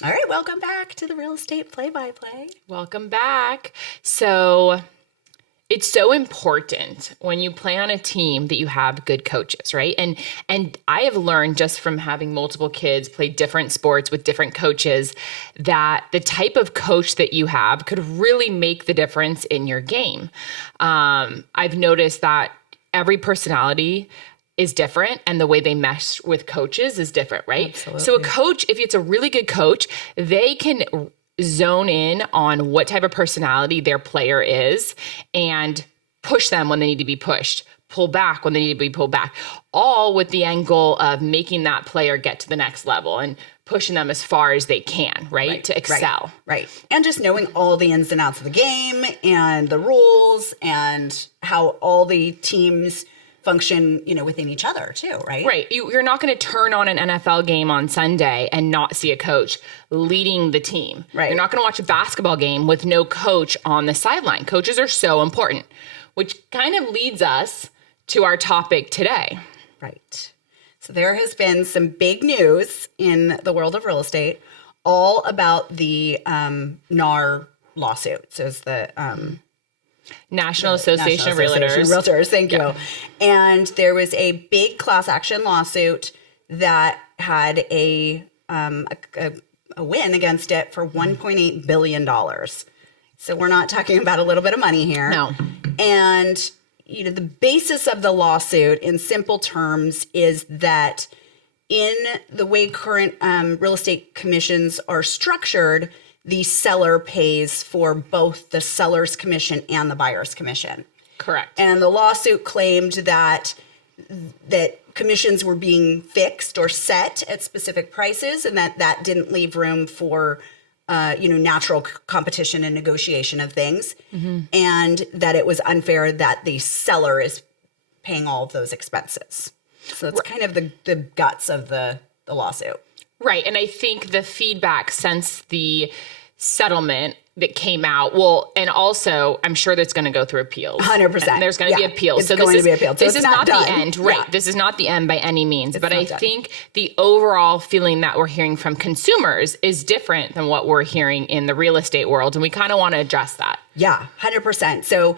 All right, welcome back to the Real Estate Play-by-Play. Welcome back. So it's so important when you play on a team that you have good coaches, right? And I have learned just from having multiple kids play different sports with different coaches that the type of coach that you have could really make the difference in your game. I've noticed that every personality is different and the way they mesh with coaches is different, right? Absolutely. So a coach, if it's a really good coach, they can zone in on what type of personality their player is and push them when they need to be pushed, pull back when they need to be pulled back, all with the end goal of making that player get to the next level and pushing them as far as they can, right? To excel. Right. And just knowing all the ins and outs of the game and the rules and how all the teams function, within each other too, right? Right. You're not going to turn on an NFL game on Sunday and not see a coach leading the team. Right. You're not going to watch a basketball game with no coach on the sideline. Coaches are so important, which kind of leads us to our topic today. Right. So there has been some big news in the world of real estate all about the NAR lawsuit. So it's the National Association of Realtors. Thank you. And there was a big class action lawsuit that had a win against it for $1.8 billion. So we're not talking about a little bit of money here. No. And, the basis of the lawsuit in simple terms is that in the way current real estate commissions are structured, the seller pays for both the seller's commission and the buyer's commission. Correct. And the lawsuit claimed that commissions were being fixed or set at specific prices, and that didn't leave room for natural competition and negotiation of things, and that it was unfair that the seller is paying all of those expenses. So that's kind of the guts of the lawsuit. Right. And I think the feedback since the settlement that came out, well, and also I'm sure that's going to go through appeals. 100%. And there's going to be appeals. So this is not the end. Right. Yeah. This is not the end by any means. But I think the overall feeling that we're hearing from consumers is different than what we're hearing in the real estate world. And we kind of want to address that. Yeah, 100%. So,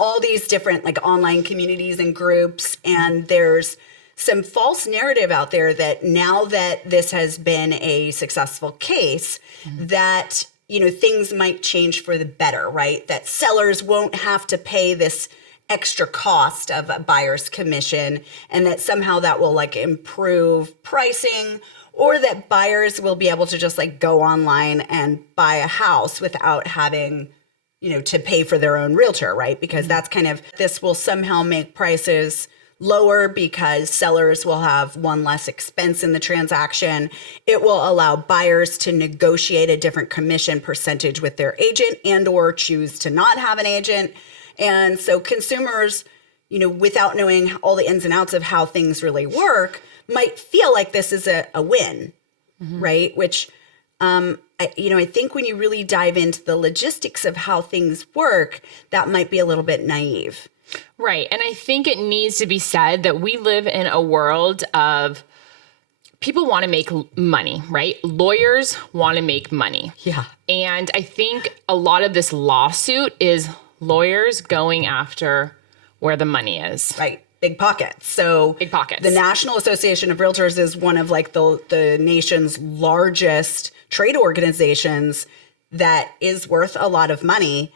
all these different online communities and groups, and there's some false narrative out there that now that this has been a successful case, that, things might change for the better, right? That sellers won't have to pay this extra cost of a buyer's commission, and that somehow that will improve pricing, or that buyers will be able to just go online and buy a house without having to pay for their own realtor, right? Because that's this will somehow make prices lower because sellers will have one less expense in the transaction. It will allow buyers to negotiate a different commission percentage with their agent and or choose to not have an agent. And so consumers, without knowing all the ins and outs of how things really work, might feel like this is a win, right? Which, I think when you really dive into the logistics of how things work, that might be a little bit naive. Right. And I think it needs to be said that we live in a world of people want to make money, right? Lawyers want to make money. Yeah. And I think a lot of this lawsuit is lawyers going after where the money is. Right. Big pockets. So big pockets. The National Association of Realtors is one of the nation's largest trade organizations that is worth a lot of money.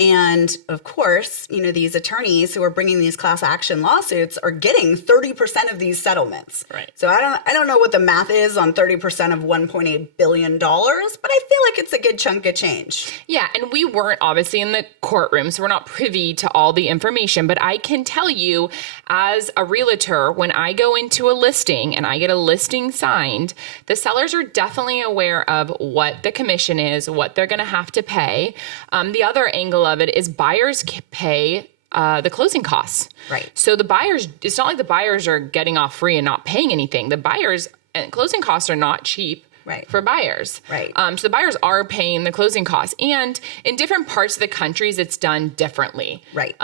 And of course, these attorneys who are bringing these class action lawsuits are getting 30% of these settlements. Right. So I don't know what the math is on 30% of $1.8 billion, but I feel like it's a good chunk of change. Yeah. And we weren't obviously in the courtroom, so we're not privy to all the information. But I can tell you as a realtor, when I go into a listing and I get a listing signed, the sellers are definitely aware of what the commission is, what they're going to have to pay. The other angle of it is buyers pay the closing costs. Right. So the buyers, it's not like the buyers are getting off free and not paying anything. The buyers and closing costs are not cheap. Right. For buyers. Right. So the buyers are paying the closing costs. And in different parts of the countries, it's done differently. Right.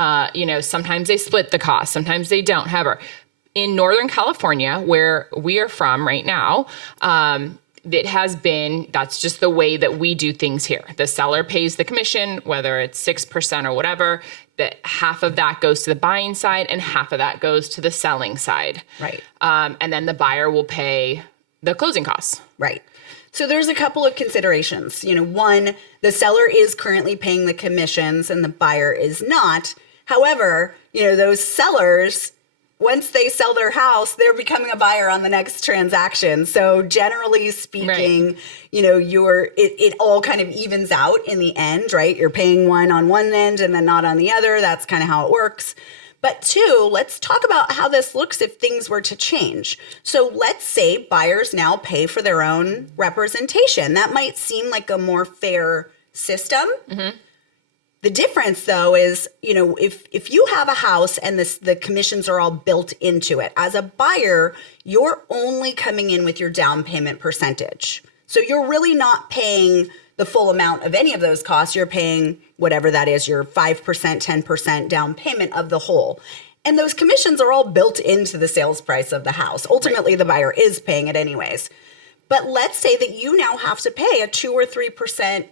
Sometimes they split the cost. Sometimes they don't. However, in Northern California, where we are from right now, it has been, that's just the way that we do things here. The seller pays the commission, whether it's 6% or whatever, that half of that goes to the buying side and half of that goes to the selling side. Right. And then the buyer will pay the closing costs. Right. So there's a couple of considerations. One, the seller is currently paying the commissions and the buyer is not. However, those sellers, once they sell their house, they're becoming a buyer on the next transaction. So generally speaking, it all kind of evens out in the end, right? You're paying one on one end and then not on the other. That's kind of how it works. But two, let's talk about how this looks if things were to change. So let's say buyers now pay for their own representation. That might seem like a more fair system. Mm-hmm. The difference, though, is, if you have a house and the commissions are all built into it, as a buyer, you're only coming in with your down payment percentage. So you're really not paying the full amount of any of those costs. You're paying whatever that is, your 5%, 10% down payment of the whole. And those commissions are all built into the sales price of the house. Ultimately, the buyer is paying it anyways. But let's say that you now have to pay a 2 or 3%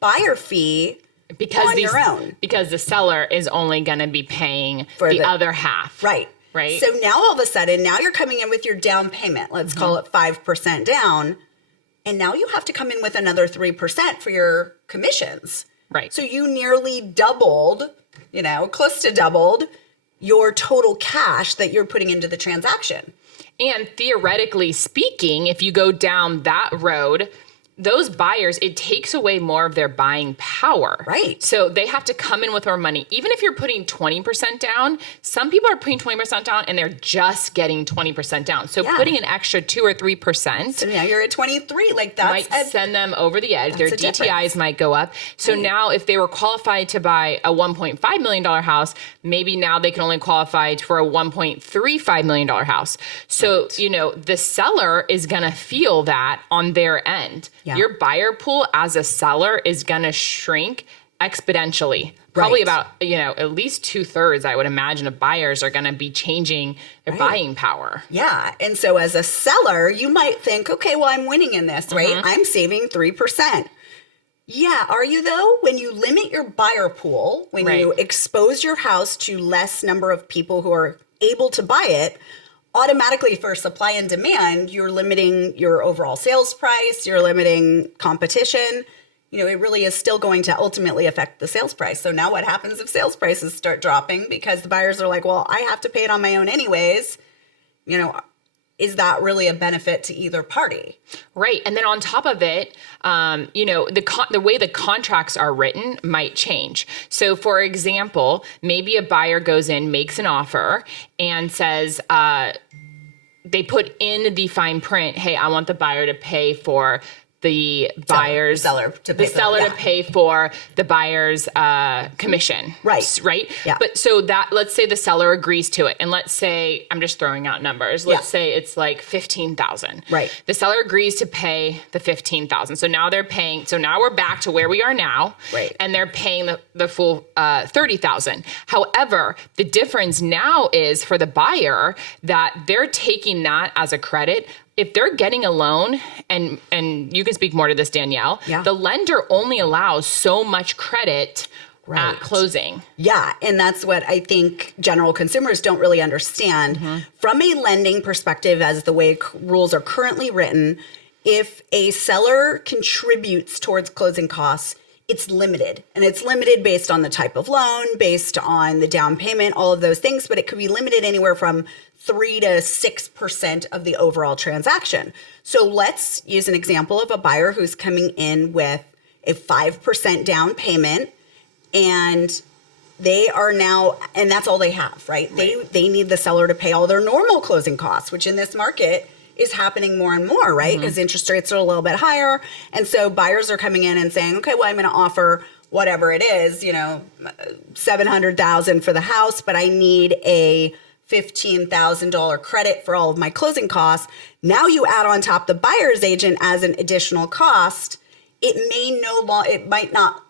buyer fee on your own. Because the seller is only going to be paying for the other half. Right. Right. So now all of a sudden, now you're coming in with your down payment. Let's call it 5% down. And now you have to come in with another 3% for your commissions. Right. So you nearly doubled, close to doubled your total cash that you're putting into the transaction. And theoretically speaking, if you go down that road, those buyers, it takes away more of their buying power. Right. So they have to come in with more money. Even if you're putting 20% down, some people are putting 20% down and they're just getting 20% down. So putting an extra 2 or 3%. So now you're at 23. Like that might send them over the edge. Their DTIs might go up. So now if they were qualified to buy a $1.5 million house, maybe now they can only qualify for a $1.35 million house. So, the seller is going to feel that on their end. Yeah. Your buyer pool as a seller is going to shrink exponentially. Probably about, at least 2/3, I would imagine, of buyers are going to be changing their buying power. Yeah. And so as a seller, you might think, okay, well, I'm winning in this, right? I'm saving 3%. Yeah. Are you though? When you limit your buyer pool, when you expose your house to less number of people who are able to buy it, automatically for supply and demand, you're limiting your overall sales price, you're limiting competition. It really is still going to ultimately affect the sales price. So now what happens if sales prices start dropping because the buyers are like, well, I have to pay it on my own anyways? Is that really a benefit to either party? Right. And then on top of it, the way the contracts are written might change. So for example, maybe a buyer goes in, makes an offer and says, they put in the fine print, hey, I want the buyer to pay for the buyer's seller to pay for the buyer's commission. Right. Yeah. But so that, let's say the seller agrees to it. And let's say, I'm just throwing out numbers. Let's say it's like $15,000. Right. The seller agrees to pay the $15,000. So now they're paying, so now we're back to where we are now. Right. And they're paying the full $30,000. However, the difference now is for the buyer that they're taking that as a credit. If they're getting a loan, and you can speak more to this, Danielle, the lender only allows so much credit at closing. Yeah, and that's what I think general consumers don't really understand. From a lending perspective, as the way rules are currently written, if a seller contributes towards closing costs, it's limited. And it's limited based on the type of loan, based on the down payment, all of those things, but it could be limited anywhere from 3 to 6% of the overall transaction. So let's use an example of a buyer who's coming in with a 5% down payment, and they are now, and that's all they have, right? They need the seller to pay all their normal closing costs, which in this market is happening more and more, right? Because interest rates are a little bit higher. And so buyers are coming in and saying, okay, well, I'm going to offer whatever it is, $700,000 for the house, but I need a $15,000 credit for all of my closing costs. Now you add on top the buyer's agent as an additional cost. It might not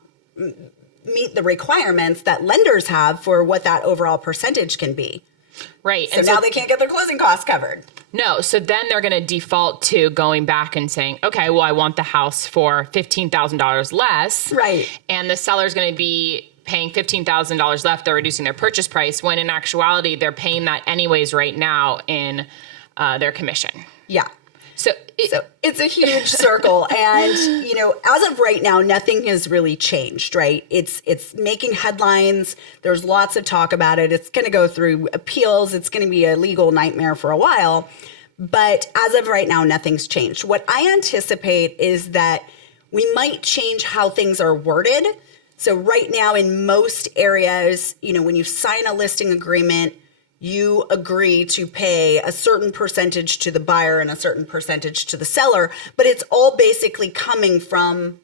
meet the requirements that lenders have for what that overall percentage can be. Right. So now they can't get their closing costs covered. No. So then they're going to default to going back and saying, okay, well, I want the house for $15,000 less. Right. And the seller's going to be paying $15,000 left. They're reducing their purchase price when in actuality, they're paying that anyways right now in their commission. Yeah. So it's a huge circle. And, as of right now, nothing has really changed, right? It's making headlines. There's lots of talk about it. It's going to go through appeals. It's going to be a legal nightmare for a while. But as of right now, nothing's changed. What I anticipate is that we might change how things are worded. So right now, in most areas, when you sign a listing agreement, you agree to pay a certain percentage to the buyer and a certain percentage to the seller, but it's all basically coming from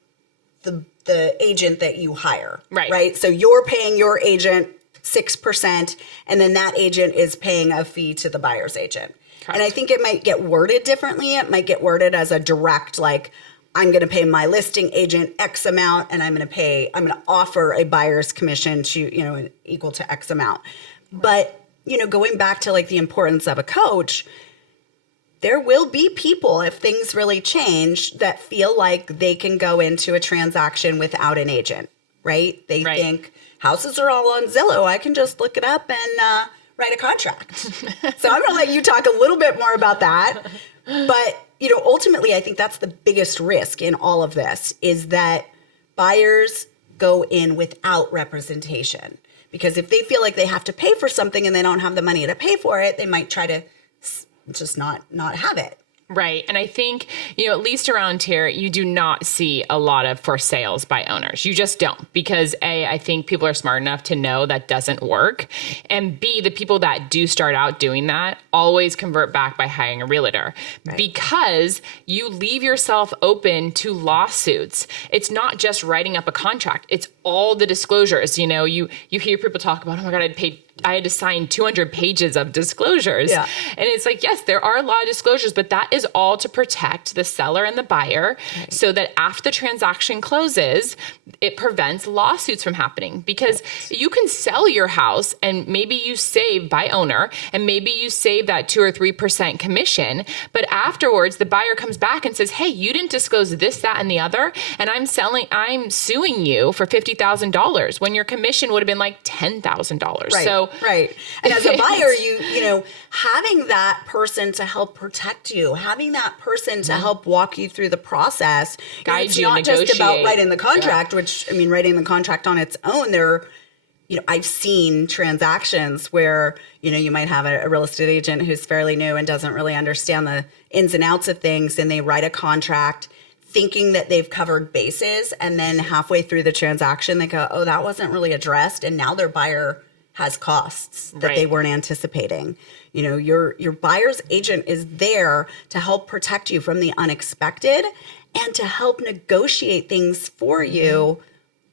the agent that you hire, right? So you're paying your agent 6%, and then that agent is paying a fee to the buyer's agent. Correct. And I think it might get worded differently. It might get worded as a direct, like, I'm going to pay my listing agent X amount, and I'm going to offer a buyer's commission to, equal to X amount. But going back to like the importance of a coach, there will be people, if things really change, that feel like they can go into a transaction without an agent, right? They think houses are all on Zillow. I can just look it up and write a contract. So I'm going to let you talk a little bit more about that. But, ultimately, I think that's the biggest risk in all of this, is that buyers go in without representation. Because if they feel like they have to pay for something and they don't have the money to pay for it, they might try to just not have it. Right. And I think, at least around here, you do not see a lot of for sales by owners. You just don't, because A, I think people are smart enough to know that doesn't work. And B, the people that do start out doing that always convert back by hiring a realtor, because you leave yourself open to lawsuits. It's not just writing up a contract. It's all the disclosures. You hear people talk about, oh my God, I had to sign 200 pages of disclosures. Yeah. And it's like, yes, there are a lot of disclosures, but that is all to protect the seller and the buyer, so that after the transaction closes, it prevents lawsuits from happening. Because you can sell your house and maybe you save by owner, and maybe you save that 2 or 3% commission. But afterwards, the buyer comes back and says, hey, you didn't disclose this, that, and the other, and I'm suing you for $50,000 when your commission would have been like $10,000. Right. So right. And as a buyer, you having that person to help protect you, having that person to help walk you through the process, guide it's you, not negotiate. just about writing the contract, which, writing the contract on its own, I've seen transactions where, you might have a real estate agent who's fairly new and doesn't really understand the ins and outs of things, and they write a contract thinking that they've covered bases, and then halfway through the transaction, they go, oh, that wasn't really addressed, and now their buyer has costs that they weren't anticipating. Your buyer's agent is there to help protect you from the unexpected and to help negotiate things for you,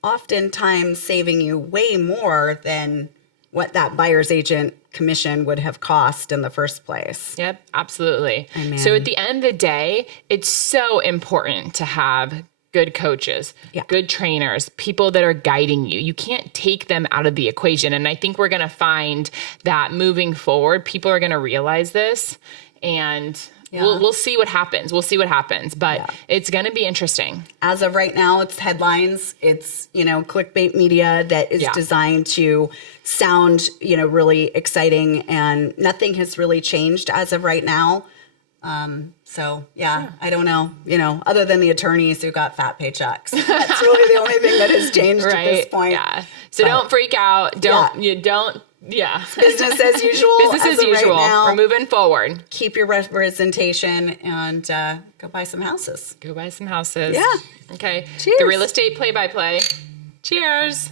oftentimes saving you way more than what that buyer's agent commission would have cost in the first place. Yep, absolutely. So at the end of the day, it's so important to have good coaches, good trainers, people that are guiding you. You can't take them out of the equation. And I think we're going to find that moving forward, people are going to realize this, and we'll see what happens. But it's going to be interesting. As of right now, it's headlines. It's, clickbait media that is designed to sound, really exciting, and nothing has really changed as of right now. I don't know, other than the attorneys who got fat paychecks. That's really the only thing that has changed at this point. Yeah. So don't freak out. Business as usual. Business as usual. Right now, we're moving forward. Keep your representation and go buy some houses. Yeah. Okay. Cheers. The real estate play-by-play. Cheers.